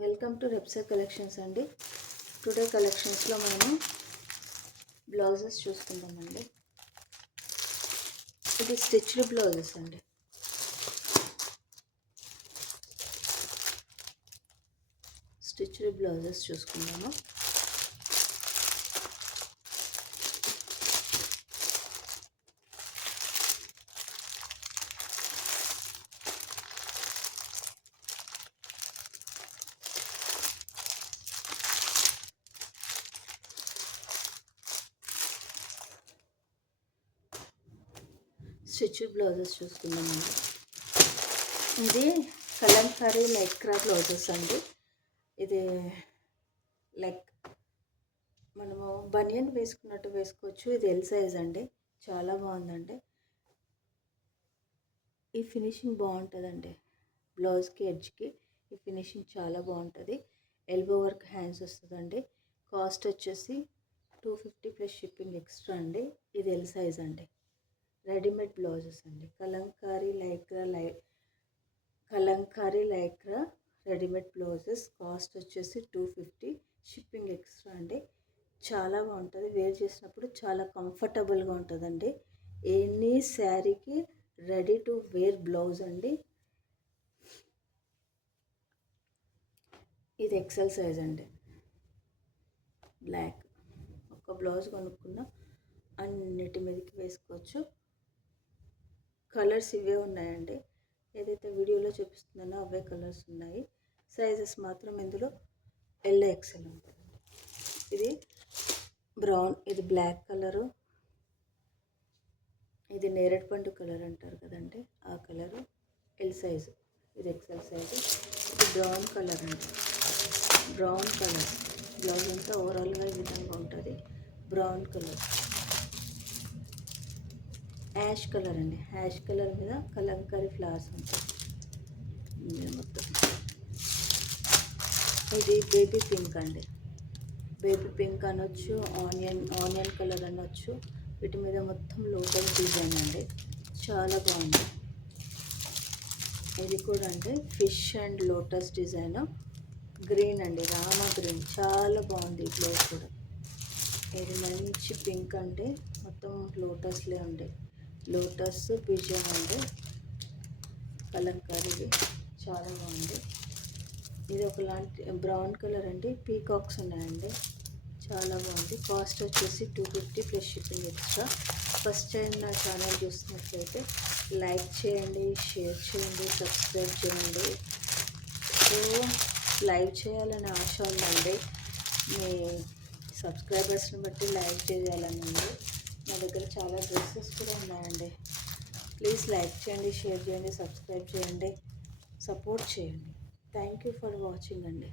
Welcome to Repsa collections అండి. Today కలెక్షన్స్లో మనము బ్లౌజెస్ చూసుకుందామండి. ఇది స్టిచ్డ్ బ్లౌజెస్ అండి. స్టిచ్డ్ బ్లౌజెస్ చూసుకుందాము. స్టిచ్డ్ బ్లౌజెస్ చూసుకుందామండి. ఇది కలంకారీ లైక్రా బ్లౌజెస్ అండి. ఇది లైక్ మనము బనియన్ వేసుకున్నట్టు వేసుకోవచ్చు. ఇది ఎల్ సైజ్ అండి. చాలా బాగుందండి. ఈ ఫినిషింగ్ బాగుంటుందండి. బ్లౌజ్కి ఎడ్జ్కి ఈ ఫినిషింగ్ చాలా బాగుంటుంది. ఎల్బో వర్క్ హ్యాండ్స్ వస్తుందండి. కాస్ట్ వచ్చేసి 250 ప్లస్ షిప్పింగ్ ఎక్స్ట్రా అండి. ఇది ఎల్ సైజ్ అండి. రెడీమేడ్ బ్లౌజెస్ అండి. Kalamkari Lycra readymade blouses cost వచ్చేసి 250 షిప్పింగ్ ఎక్స్ట్రా అండి. చాలా బాగుంటుంది. వేర్ చేసినప్పుడు చాలా కంఫర్టబుల్గా ఉంటుందండి. ఎనీ శారీకి రెడీ టు వేర్ బ్లౌజ్ అండి. ఇది ఎక్సెల్ సైజ్ అండి. బ్లాక్ ఒక బ్లౌజ్ కొనుక్కున్న అన్నిటి మీదకి వేసుకోవచ్చు. కలర్స్ ఇవే ఉన్నాయండి. ఏదైతే వీడియోలో చూపిస్తున్నానో అవే కలర్స్ ఉన్నాయి. సైజెస్ మాత్రం ఇందులో ఎల్ ఎక్సెల్ ఉంటుంది. ఇది బ్రౌన్, ఇది బ్లాక్ కలరు, ఇది నేరేడు పండు కలర్ అంటారు కదండి, ఆ కలరు ఎల్ సైజు. ఇది ఎక్సెల్ సైజు. ఇది బ్రౌన్ కలర్ అండి. బ్రౌన్ కలర్ బ్లౌజ్ అంతా ఓవరాల్గా ఈ విధంగా ఉంటుంది. బ్రౌన్ కలర్, యాష్ కలర్ అండి. యాష్ కలర్ మీద కలంకారీ ఫ్లవర్స్ ఉంటాయి మొత్తం. ఇది బేబీ పింక్ అండి. బేబీ పింక్ అనొచ్చు, ఆనియన్ కలర్ అనొచ్చు. వీటి మీద మొత్తం లోటస్ డిజైన్ అండి. చాలా బాగుంది. ఇది కూడా అంటే fish and lotus design. Green అండి, రామ గ్రీన్. చాలా బాగుంది ఈ బ్లౌజ్ కూడా. ఇది మంచి పింక్ అంటే మొత్తం లోటస్లే ఉండే. లోటస్ పిజన్ అండి. కలంకారీది చాలా బాగుంది. ఇది ఒకలాంటి బ్రౌన్ కలర్ అండి. పీకాక్స్ ఉన్నాయండి. చాలా బాగుంది. కాస్ట్ వచ్చేసి 250 plus shipping extra. First time నా ఛానల్ చూసినట్లయితే లైక్ చేయండి, షేర్ చేయండి, సబ్స్క్రైబ్ చేయండి. సో లైవ్ చేయాలని ఆశ ఉందండి. మీ సబ్స్క్రైబర్స్ని బట్టి లైక్ చేయాలని ఉంది. నా దగ్గర చాలా డ్రెస్సెస్ కూడా ఉన్నాయండి. ప్లీజ్ లైక్ చేయండి, షేర్ చేయండి, సబ్స్క్రైబ్ చేయండి, సపోర్ట్ చేయండి. థ్యాంక్ యూ ఫర్ వాచింగ్ అండి.